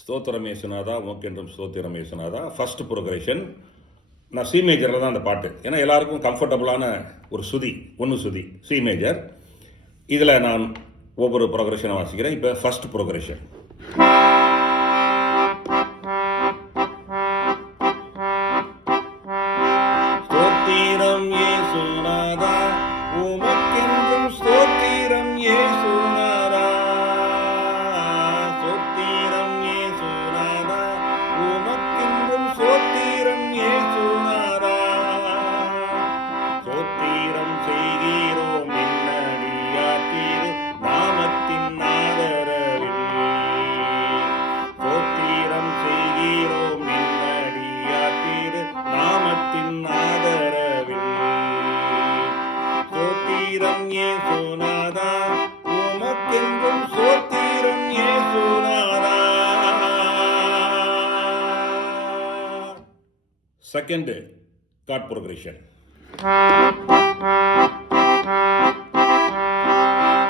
ஸ்தோத்திரம் இயேசுநாதா உமக்கென்றும் ஸ்தோத்திரம் இயேசுநாதா. First progression. நான் சி மேஜரில் தான் அந்த பாட்டு, ஏன்னா எல்லாருக்கும் கம்ஃபர்டபுளான ஒரு சுதி, ஒன்று சுதி சி மேஜர். இதில் நான் ஒவ்வொரு ப்ரோக்ரேஷனை வாசிக்கிறேன். இப்போ ஃபர்ஸ்ட் ப்ரோக்ரேஷன். ஸ்தோத்திரம் இயேசுநாதா உமக்கென்றும் ஸ்தோத்திரம் இயேசுநாதா. ஸ்தோத்திரம் இயேசுநாதா உமக்கென்றும் ஸ்தோத்திரம் இயேசுநாதா. ஸ்தோத்திரம் செய்கிறோம் நின்னடியாத்தீர் நாமத்தின் ஆதரவில். ஸ்தோத்திரம் செய்கிறோம் நின்னடியாத்தீர் நாமத்தின் ஆதரவில். ஸ்தோத்திரம் இயேசுநாதா உமக்கென்றும் ஸ்தோத்திரம் இயேசுநாதா. Second card progression.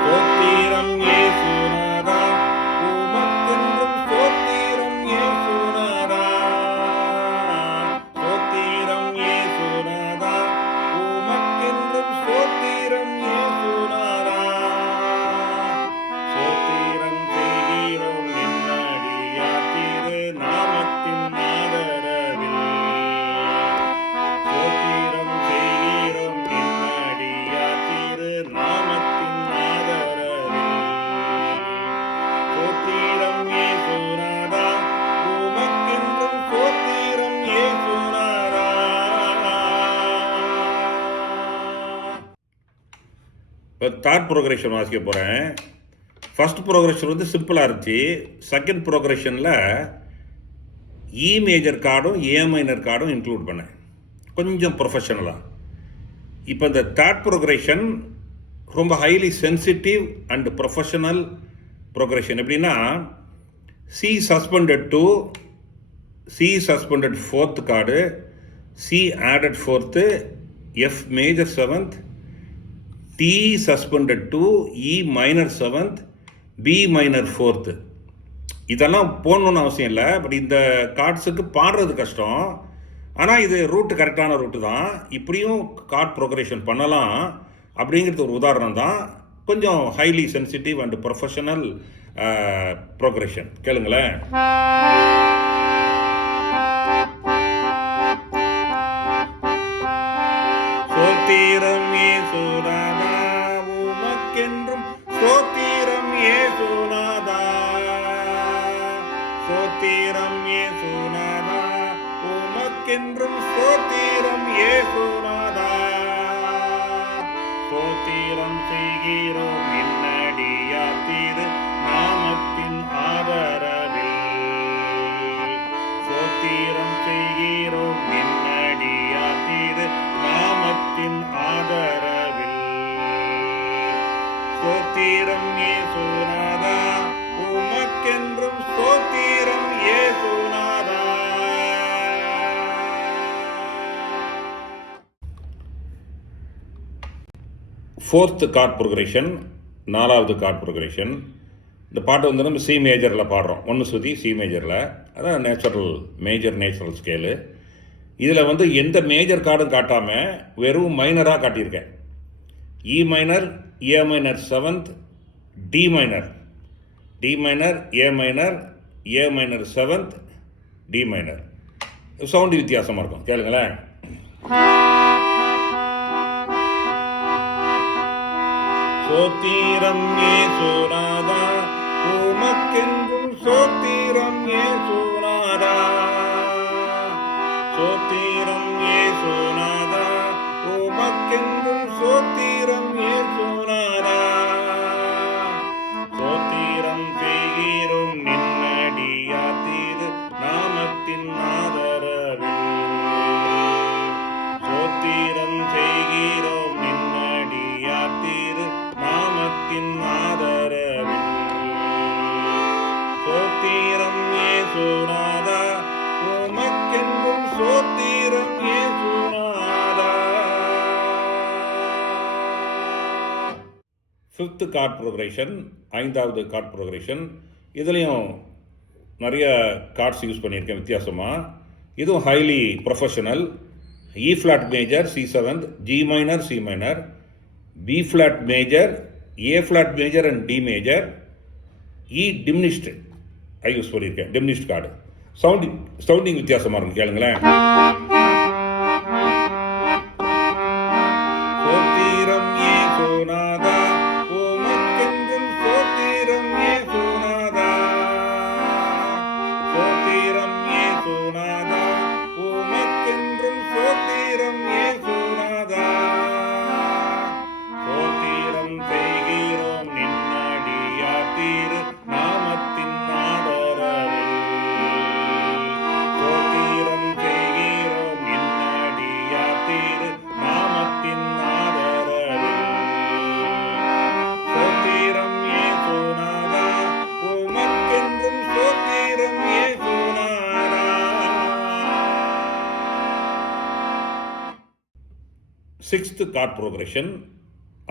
ஸ்தோத்திரம் இயேசுநாதா உமக்கென்றும் ஸ்தோத்திரம் இயேசுநாதா. ஸ்தோத்திரம் இயேசுநாதா உமக்கென்றும் ஸ்தோத்திரம் இயேசுநாதா. ஸ்தோத்திரம் செய்கிறோம் நின்னடியாத்தீர் நாமத்தின் ஆதரவில். ஸ்தோத்திரம் செய்கிறோம் நின்னடியாத்தீர் நாமத்தின் ஆதரவில். ஸ்தோத்திரம் இயேசுநாதா உமக்கென்றும் ஸ்தோத்திரம் இயேசுநாதா. இப்போ தேர்ட் ப்ரோக்ரேஷன் வாசிக்க போகிறேன். ஃபர்ஸ்ட் ப்ரோக்ரேஷன் வந்து சிம்பிளாக இருந்துச்சு. செகண்ட் ப்ரோக்ரேஷனில் இ மேஜர் கார்டும் ஏ மைனர் கார்டும் இன்க்ளூட் பண்ணேன், கொஞ்சம் ப்ரொஃபஷனலாக. இப்போ இந்த தேர்ட் ப்ரோக்ரேஷன் ரொம்ப highly sensitive and professional progression. எப்படின்னா C suspended to C suspended fourth chord, C added fourth, F major seventh, D suspended to E minor seventh, B minor fourth. இதெல்லாம் போடணுன்னு அவசியம் இல்லை. பட் இந்த கார்ட்ஸுக்கு பாடுறது கஷ்டம். ஆனால் இது ரூட்டு கரெக்டான ரூட்டு தான். இப்படியும் கார்ட் ப்ரோக்ரேஷன் பண்ணலாம் அப்படிங்கிறது ஒரு உதாரணம் தான். கொஞ்சம் highly sensitive and professional progression. கேளுங்களேன். ஸ்தோத்திரம் இயேசுநாதா உமக்கென்றும் ஸ்தோத்திரம் இயேசுநாதா. ஸ்தோத்திரம் இயேசுநாதா உமக்கென்றும் ஸ்தோத்திரம் இயேசுநாதா. ஸ்தோத்திரம் செய்கிறோம் நின்னடியாத்தீர் நாமத்தின் ஆதரவில். ஸ்தோத்திரம் செய்கிறோம் நின்னடியாத்தீர் நாமத்தின் ஆதரவில். ஸ்தோத்திரம் இயேசுநாதா உமக்கென்றும் ஸ்தோத்திரம் இயேசுநாதா. ஃபோர்த் கார்ட் ப்ரோக்ரேஷன், நாலாவது கார்ட் ப்ரோக்ரேஷன். இந்த பாட்டு வந்து நம்ம சி மேஜரில் பாடுறோம், ஒன்று சுதி சி மேஜரில். அதான் நேச்சுரல் மேஜர் நேச்சுரல் ஸ்கேலு. இதில் வந்து எந்த மேஜர் கார்டும் காட்டாமல் வெறும் மைனராக காட்டியிருக்கேன். E minor, A minor seventh, D minor, D minor, A minor, A minor seventh, D minor. Sound வித்தியாசமாக இருக்கும், கேளுங்களேன். ஸ்தோத்திரம் இயேசுநாதா உமக்கென்றும் ஸ்தோத்திரம் இயேசுநாதா. ஸ்தோத்திரம் இயேசுநாதா உமக்கென்றும் ஸ்தோத்திரம் இயேசுநாதா. ஸ்தோத்திரம் செய்கிறோம் நின்னடியாத்தீர் நாமத்தின் ஆதரவில். ஸ்தோத்திரம் செய்கிறோம் நின்னடியாத்தீர் நாமத்தின் ஆதரவில். ஸ்தோத்திரம் இயேசுநாதா உமக்கென்றும் ஸ்தோத்திரம் இயேசுநாதா. ஃபிஃப்த் கார்ட் ப்ரோக்ரேஷன், ஐந்தாவது கார்ட் ப்ரோக்ரேஷன். இதுலேயும் நிறைய கார்ட்ஸ் யூஸ் பண்ணியிருக்கேன் வித்தியாசமாக. இதுவும் highly professional. E flat major C7, G minor C minor, B flat major, A flat major and D major, E diminished use பண்ணியிருக்கேன். Diminished chord. சவுண்டிங் வித்தியாசமாக இருக்கும், கேளுங்களேன். சோத்திரம் ஏசுநாதா, உமக்கென்றும் சோத்திரம் ஏசுநாதா. சோத்திரம் ஏசுநாதா, உமக்கென்றும் சோத்திரம் ஏசுநாதா. சோத்திரம் செய்கிறோம் நின்னடியார் திரு நாமத்தின் ஆதரவில். சோத்திரம் செய்கிறோம் நின்னடியார் திரு நாமத்தின் ஆதரவில். சோத்திரம் ஏசுநாதா, உமக்கென்றும் சோத்திரம் ஏசுநாதா. சிக்ஸ்த் கார்ட் ப்ரோக்ரஷன்,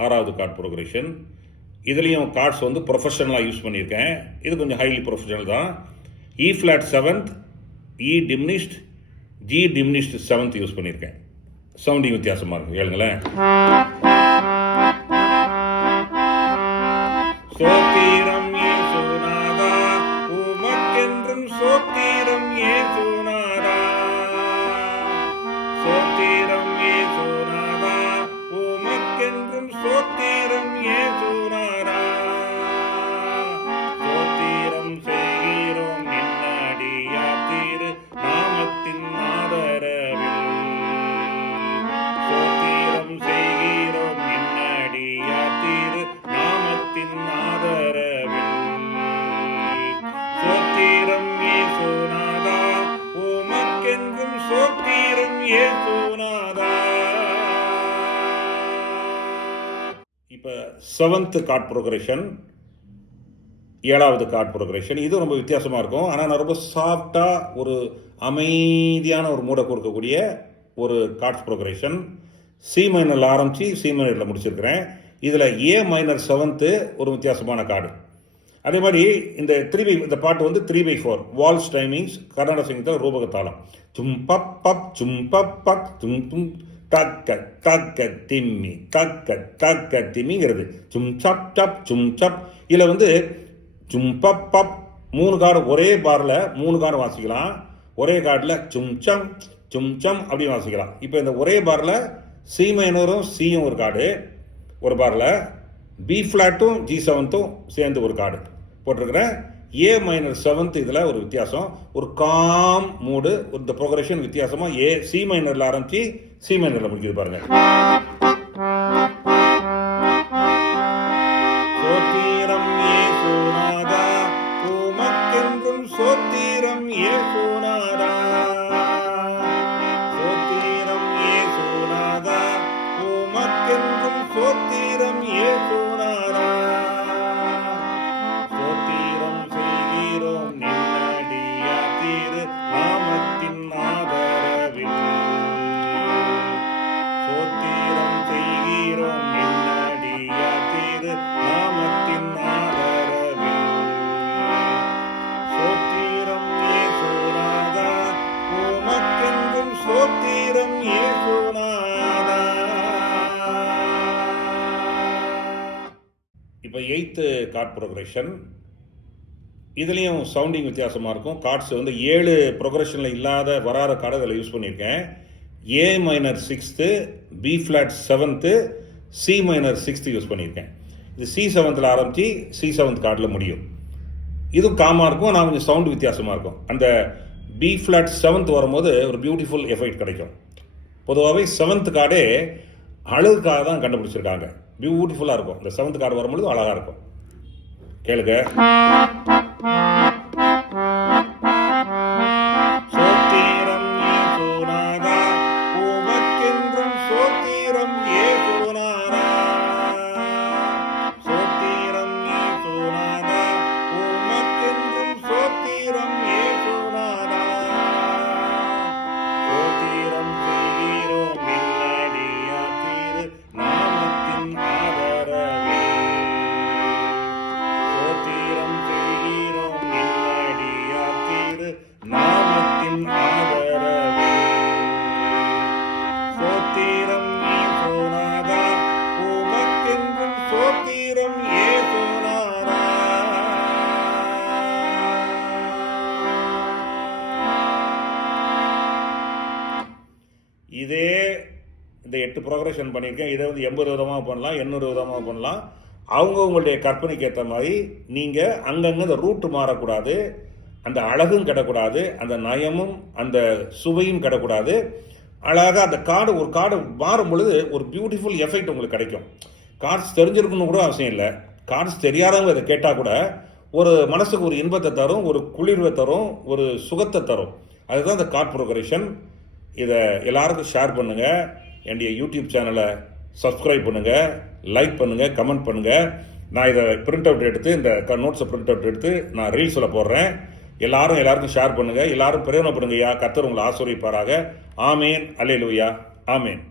ஆறாவது கார்ட் ப்ரோக்ரஷன். இதுலேயும் கார்ட்ஸ் வந்து ப்ரொஃபஷனலாக யூஸ் பண்ணியிருக்கேன். இது கொஞ்சம் ஹைலி ப்ரொஃபஷனல் தான். E flat 7th, E diminished, G diminished 7th use பண்ணியிருக்கேன். சவுண்டிங் வித்தியாசமாக இருக்கும், கேளுங்களேன். சோத்திரம் ஏசுநாதா, உமக்கென்றும் சோத்திரம் ஏசுநாதா. சோத்திரம் ஏசுநாதா, உமக்கென்றும் சோத்திரம் ஏசுநாதா. சோத்திரம் செய்கிறோம் நின்னடியார் திரு நாமத்தின் ஆதரவில். சோத்திரம் செய்கிறோம் நின்னடியார் திரு நாமத்தின் ஆதரவில். சோத்திரம் ஏசுநாதா, உமக்கென்றும் சோத்திரம் ஏசுநாதா. இப்போ 7th கார்ட் ப்ரோக்ரஷன், 7வது கார்ட் ப்ரோக்ரஷன். இது ரொம்ப வித்தியாசமாக இருக்கும். ஆனால் நான் ரொம்ப சாஃப்டாக ஒரு அமைதியான ஒரு மூடை கொடுக்கக்கூடிய ஒரு கார்ட்ஸ் ப்ரோக்ரஷன். சி மைனரில் ஆரம்பித்து சி மைனரில் முடிச்சிருக்கிறேன். இதில் ஏ மைனர் 7th ஒரு வித்தியாசமான கார்டு. அதே மாதிரி இந்த பாட்டு வந்து 3/4 வால்ஸ் டைமிங்ஸ், கர்நாடக சங்கீதத்தில் ரூபகத்தாளம். தும் பப் பப் சும் பப் பக் தும் தும் தக்க தக்க திம்மி தக்க தக்க திம்மிங்கிறது சும் சப் சப் சும் சப். இதில் வந்து சும் பப் பப் 3 கார்டு ஒரே பாரில் 3 கார்டு வாசிக்கலாம். ஒரே கார்டில் சும் சம் அப்படின்னு வாசிக்கலாம். இப்போ இந்த ஒரே பாரில் சி மைனரும் சியும் ஒரு கார்டு ஒரு பாரில், பி ஃப்ளாட்டும் ஜி 7th சேர்ந்து ஒரு கார்டு போட்டிருக்கிறேன். ஏ மைனர் 7th இதில் ஒரு வித்தியாசம், ஒரு காம் மூடு. இந்த ப்ரோக்ரஷன் வித்தியாசமாக சி மைனரில் ஆரம்பித்து சி மைனரில் முடிக்குது பாருங்க. சோத்திரம் ஏசுநாதா, உமக்கென்றும் சோத்திரம் ஏசுநாதா. சோத்திரம் ஏசுநாதா, உமக்கென்றும் சோத்திரம் ஏசுநாதா. சோத்திரம் செய்கிறோம் நின்னடியார் திரு நாமத்தின் ஆதரவில். சோத்திரம் செய்கிறோம் நின்னடியார் திரு நாமத்தின் ஆதரவில். சோத்திரம் ஏசுநாதா, உமக்கென்றும் சோத்திரம் ஏசுநாதா. இப்போ 8th கார்ட் ப்ரோக்ரஷன். இதுலேயும் சவுண்டிங் வித்தியாசமாக இருக்கும். கார்ட்ஸ் வந்து 7 ப்ரோக்ரஷனில் இல்லாத வராத கார்டு அதில் யூஸ் பண்ணியிருக்கேன். A minor 6th, B flat 7th, C minor 6th use பண்ணியிருக்கேன். இது சி 7th ஆரம்பித்து சி 7th கார்டில் முடியும். இதுவும் காமாக இருக்கும், நான் கொஞ்சம் சவுண்டு வித்தியாசமாக இருக்கும். அந்த பி ஃப்ளாட் 7th வரும்போது ஒரு பியூட்டிஃபுல் எஃபெக்ட் கிடைக்கும். பொதுவாகவே 7th கார்டே அழகுக்காக தான் கண்டுபிடிச்சிருக்காங்க. பியூட்டிஃபுல்லாக இருக்கும். இந்த 7th கார்டு வரும்பொழுது அழகாக இருக்கும். கேளுங்க. சோத்திரம் ஏசுநாதா, உமக்கென்றும் சோத்திரம் ஏசுநாதா. சோத்திரம் ஏசுநாதா, உமக்கென்றும் சோத்திரம் ஏசுநாதா. சோத்திரம் செய்கிறோம் நின்னடியார் திரு நாமத்தின் ஆதரவில். சோத்திரம் செய்கிறோம் இதே இந்த 8 ப்ரோக்ரஷன் பண்ணியிருக்கேன். இதை வந்து 80 விதமாக பண்ணலாம், 800 விதமாக பண்ணலாம். அவங்கவுங்களுடைய கற்பனைக்கு ஏற்ற மாதிரி நீங்கள் அங்கங்கே இந்த ரூட்டு மாறக்கூடாது, அந்த அழகும் கிடக்கூடாது, அந்த நயமும் அந்த சுவையும் கிடக்கூடாது. அழகாக அந்த ஒரு கார்டு மாறும் பொழுது ஒரு பியூட்டிஃபுல் எஃபெக்ட் உங்களுக்கு கிடைக்கும். கார்ட்ஸ் தெரிஞ்சிருக்கணும் கூட அவசியம் இல்லை. கார்ட்ஸ் தெரியாதவங்க இதை கேட்டால் கூட ஒரு மனசுக்கு ஒரு இன்பத்தை தரும், ஒரு குளிர்வை தரும், ஒரு சுகத்தை தரும். அதுதான் இந்த கார்ட் ப்ரோக்ரேஷன். இதை எல்லாருக்கும் ஷேர் பண்ணுங்கள். என்னுடைய யூடியூப் சேனலை சப்ஸ்கிரைப் பண்ணுங்கள், லைக் பண்ணுங்கள், கமெண்ட் பண்ணுங்கள். நான் இதை பிரிண்ட் அவுட் எடுத்து இந்த நோட்ஸை பிரிண்ட் அவுட் எடுத்து நான் ரீல்ஸில் போடுறேன். எல்லாருக்கும் ஷேர் பண்ணுங்கள். எல்லாரும் பிரயோஜனப்படுங்கய்யா. கர்த்தர் உங்களை ஆசீர்வதிப்பாராக. ஆமேன். அல்லேலூயா. ஆமேன்.